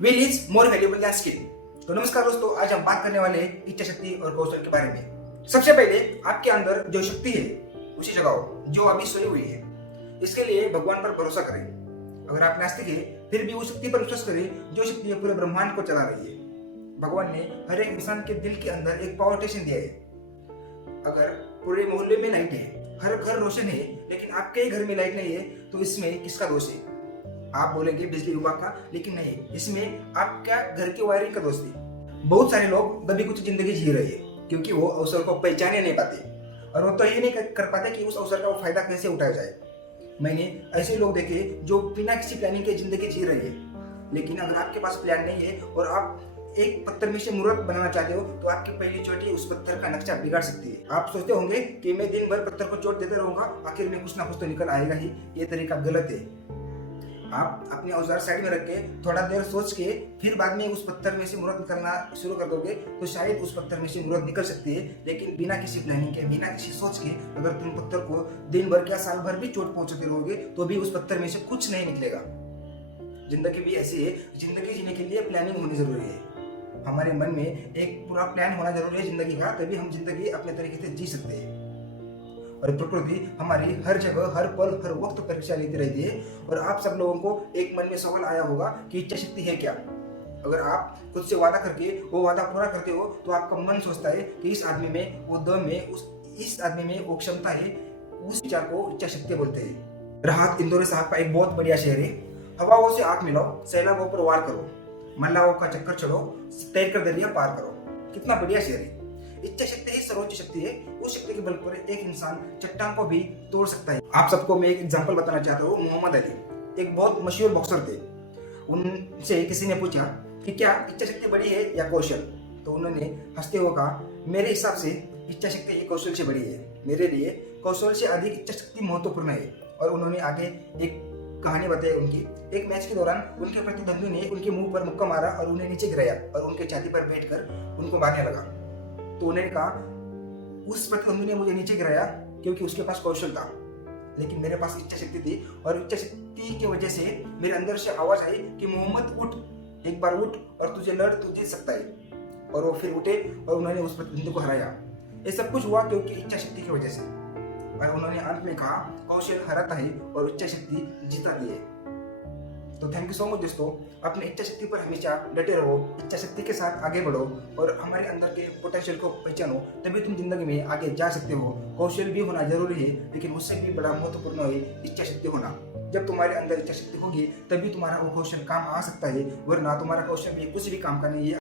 Will is more valuable than skill. तो नमस्कार दोस्तों, आज हम बात करने वाले हैं इच्छा शक्ति और कौशल के बारे में। सबसे पहले आपके अंदर जो शक्ति है उसे जगाओ जो अभी सोई हुई है। इसके लिए भगवान पर भरोसा करें। अगर आप नास्तिक है फिर भी उस शक्ति पर विश्वास करें जो शक्ति पूरे ब्रह्मांड को चला रही है। भगवान ने हर एक इंसान के दिल के अंदर एक पावर स्टेशन दिया है। अगर पूरे मोहल्ले में लाइट है, हर घर रोशन है, लेकिन आपके ही घर में लाइट नहीं है, तो इसमें किसका दोष है? आप बोलेंगे बिजली विभाग का, लेकिन नहीं, इसमें आपका घर की वायरिंग का दोष है। बहुत सारे लोग दबी कुछ जिंदगी जी रहे हैं क्योंकि वो अवसर को पहचाने नहीं पाते और वो तो ये नहीं कर पाते कि उस अवसर का वो फायदा कैसे उठाया जाए। मैंने ऐसे लोग देखे जो बिना किसी प्लानिंग के जिंदगी जी रहे हैं। लेकिन अगर आपके पास प्लान नहीं है और आप एक पत्थर में से मूर्त बनाना चाहते हो तो आपकी पहली चोटी उस पत्थर का नक्शा बिगाड़ सकती है। आप सोचते होंगे कि मैं दिन भर पत्थर को चोट देते रहूंगा, आखिर में कुछ ना कुछ तो निकल आएगा ही। ये तरीका गलत है। आप अपने औजार साइड में रख के थोड़ा देर सोच के फिर बाद में उस पत्थर में से मूर्त निकलना शुरू कर दोगे तो शायद उस पत्थर में से मूर्त निकल सकती है। लेकिन बिना किसी प्लानिंग के, बिना किसी सोच के अगर तुम पत्थर को दिन भर क्या साल भर भी चोट पहुंचाते रहोगे तो भी उस पत्थर में से कुछ नहीं निकलेगा। जिंदगी भी ऐसी है, जिंदगी जीने के लिए प्लानिंग होनी जरूरी है। हमारे मन में एक पूरा प्लान होना जरूरी है जिंदगी का, तभी हम जिंदगी अपने तरीके से जी सकते हैं। और प्रकृति हमारी हर जगह, हर पल, हर वक्त परीक्षा लेती रहती है। और आप सब लोगों को एक मन में सवाल आया होगा कि इच्छा शक्ति है क्या? अगर आप खुद से वादा करके वो वादा पूरा करते हो तो आपका मन सोचता है कि इस आदमी में वो दम है, इस आदमी में वो क्षमता है। उस विचार को इच्छा शक्ति बोलते हैं। राहत इंदौरी साहब का एक बहुत बढ़िया शेर है। हवाओं से आंख मिलाओ, सैलाबों पर वार करो, मल्लाहों का चक्कर चढ़ो, तैर कर दरिया पार करो। कितना बढ़िया शेर है। इच्छा शक्ति ही सर्वोच्च शक्ति है। उस शक्ति के बल पर एक इंसान चट्टान को भी तोड़ सकता है। आप सबको मैं एक एग्जांपल बताना चाहता हूँ। मोहम्मद अली एक बहुत मशहूर बॉक्सर थे। उनसे किसी ने पूछा कि क्या इच्छा शक्ति बड़ी है या कौशल? तो उन्होंने हंसते हुए कहा, मेरे हिसाब से इच्छा शक्ति कौशल से बड़ी है। मेरे लिए कौशल से अधिक इच्छा शक्ति महत्वपूर्ण है। और उन्होंने आगे एक कहानी बताई उनकी। एक मैच के दौरान उनके प्रतिद्वंदी ने उनके मुंह पर मुक्का मारा और उन्हें नीचे गिराया और उनके छाती पर बैठकर उनको मारने लगा। तो उन्होंने कहा, उस प्रतिद्वंदी ने मुझे नीचे गिराया क्योंकि उसके पास कौशल था, लेकिन मेरे पास इच्छा शक्ति थी। और इच्छा शक्ति की वजह से मेरे अंदर से आवाज आई कि मोहम्मद उठ, एक बार उठ और तुझे लड़, तू जीत सकता है। और वो फिर उठे और उन्होंने उस प्रतिद्वंदी को हराया। ये सब कुछ हुआ क्योंकि इच्छा शक्ति की वजह से। और उन्होंने अंत में कहा, कौशल हराता है और इच्छा शक्ति जीताती है। तो थैंक यू सो मच दोस्तों। अपने इच्छा शक्ति पर हमेशा डटे रहो, इच्छा शक्ति के साथ आगे बढ़ो और हमारे अंदर के पोटेंशियल को पहचानो, तभी तुम जिंदगी में आगे जा सकते हो। कौशल भी होना जरूरी है, लेकिन उससे भी बड़ा महत्वपूर्ण है इच्छा शक्ति होना। जब तुम्हारे अंदर इच्छा शक्ति होगी तभी तुम्हारा वो कौशल काम आ सकता है, वरना तुम्हारा कौशल भी कुछ भी काम का नहीं है।